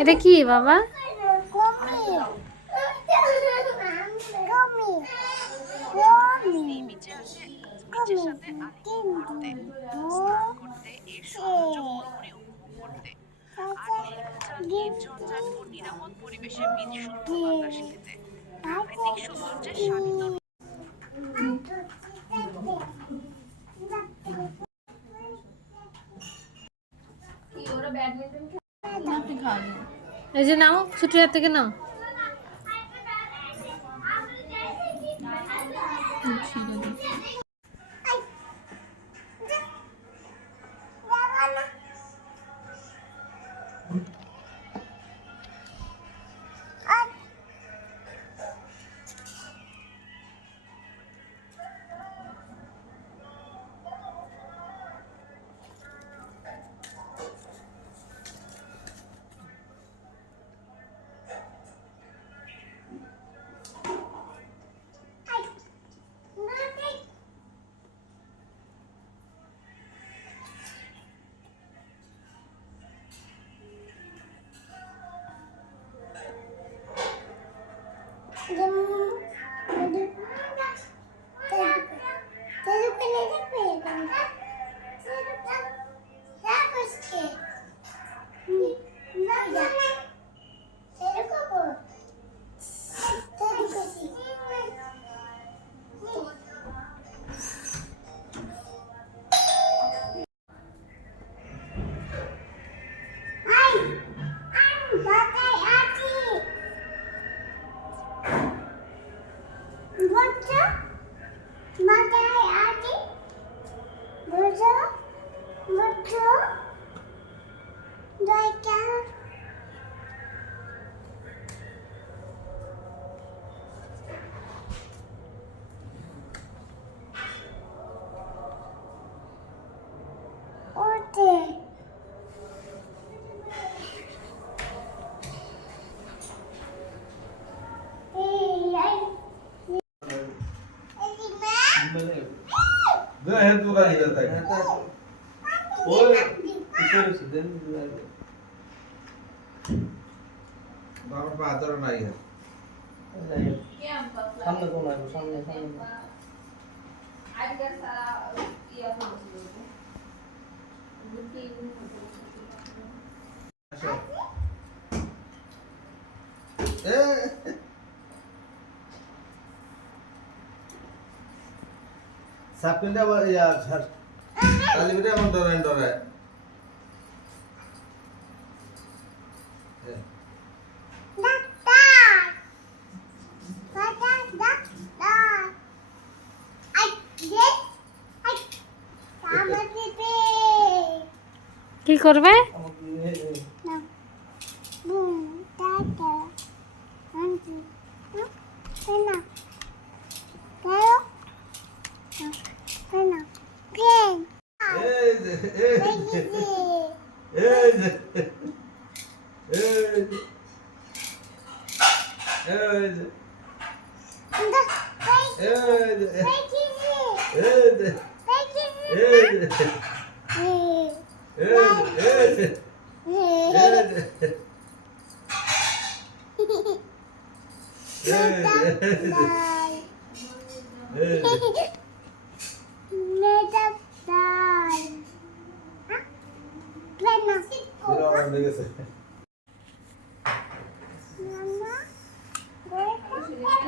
এটা কি বাবা? এই যে নাও, ছুটির হাত থেকে নাও। সামনে কোন আসবো সামনে সামনে সাপকিনটা ইয়া তালিবিটা এমন ডরায় ডরায় কি করবে?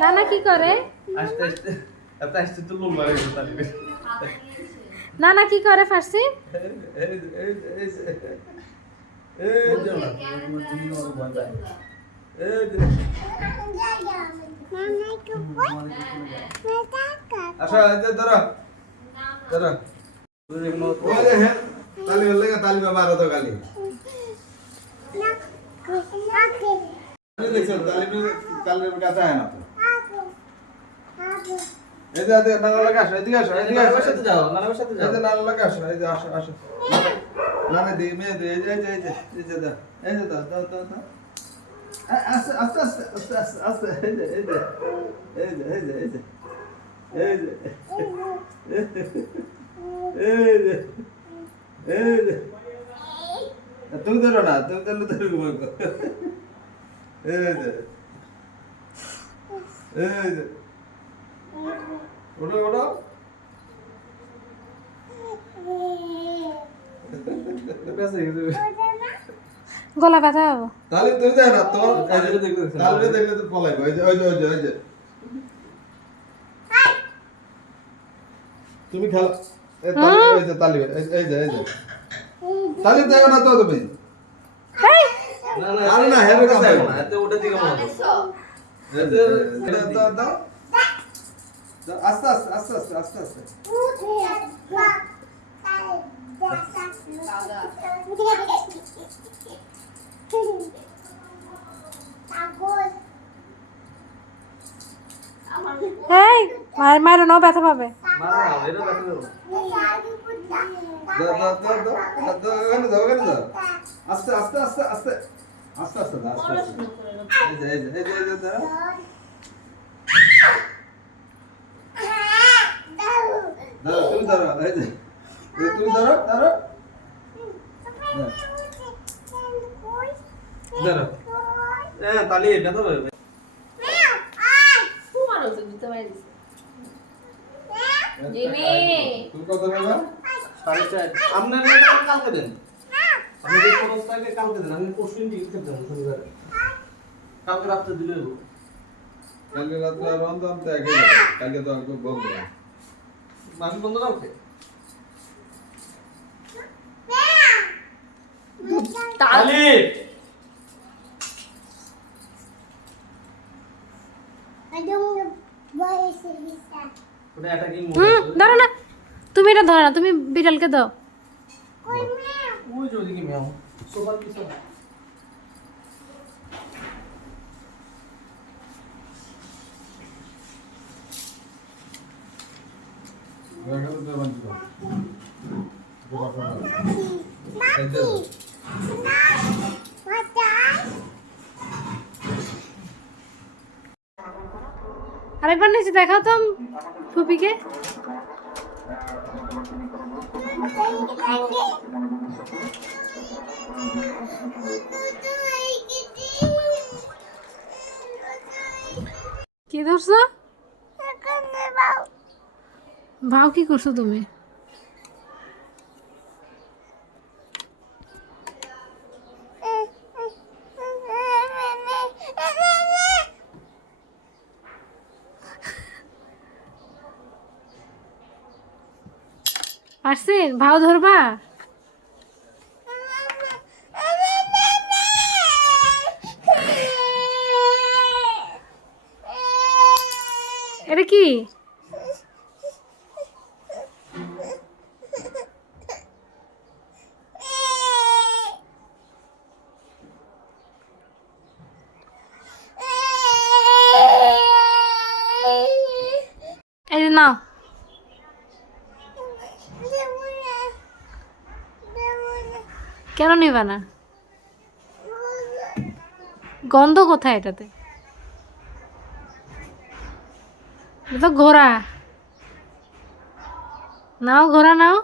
নানা কি করে? আস্তে আস্তে আস্তে আস্তে তো লোক মারে তালিবে নানা কি করে ফার্সি? আচ্ছা ধরো ধরো তালি বললে তালি বাবা আরো তো গালি তালির কাছে হয় না তো এদিকে নানা লাগা আসো এদিকে আসো এদিকে আসো সাথে যাও নানার সাথে যাও এই নানা লাগা আসো এই যে আসো আসো নানা দি মেয়ে দি এই যে এই যে দাও এই যে দাও দাও দাও দাও আস্তে আস্তে আস্তে আস্তে আস্তে আস্তে এই যে এই যে এই যে এই যে এই যে এই যে এই যে এই যে তুমি ধরো না, তুমি ধরলে তো এরকম হবে। এই যে এই যে ওঠো ওঠো। গলা ব্যথা হবে। তাহলে তুমি দেখ না তোমার তাহলে দেখলে তো পলাইবো। এই যে ওই যে ওই যে ওই যে তুমি খেলা এই তালি এই যে তালি এই যে এই যে তালি দেও না তো তুমি। না না আরে না, হেরে কাছে যাবে না এতে ওটা দিকে মনে হয় দাও দাও আস্তে আস্তে আস্তে আস্তে আস্তে আস্তে এই মারো না, ব্যথা পাবে। মারা না এটা দেখে দেবো দাও দাও দাও দাও দাও ওখানে দাও ওখানে দাও আস্তে আস্তে আস্তে আস্তে আস্তে আস্তে দাও আস্তে আস্তে এই যে এই যে এই যে এই যে দাও দাও তুমি ধরো এই যে তুমি ধরো ধরো ধরো তালি এটা তো হবে তুমি কত নেবা? 4.5 আপনার কালকে দেন আমি যে খরচ থাকে কালকে দেন আমি পরশুদিন টিকিট কেটে দেন শনিবার কালকে রাত্রে দিলে হইব কালকে রাত্রে আর রন্ধন তো একই কালকে তো আমাকে বন্ধ মাসি বন্ধ কালকে তালি ওটা অ্যাটাকিং মোড ধরো না, তুমি এটা ধরো না, তুমি বিড়ালকে দাও। ওই যে ওদিকে মেও সোফার পিছনে এখানে তো বানছি তো এই যে আরেকবার নিচে দেখাও তো ফুপিকে। কি ধরছো? ভাও কি করছো তুমি? পারছেন? ভাও ধরবা? এটা কি? এই যে নাও। কেন নিবা না? গন্ধ কোথায় এটাতে? এটা তো ঘোড়া। নাও ঘোড়া নাও।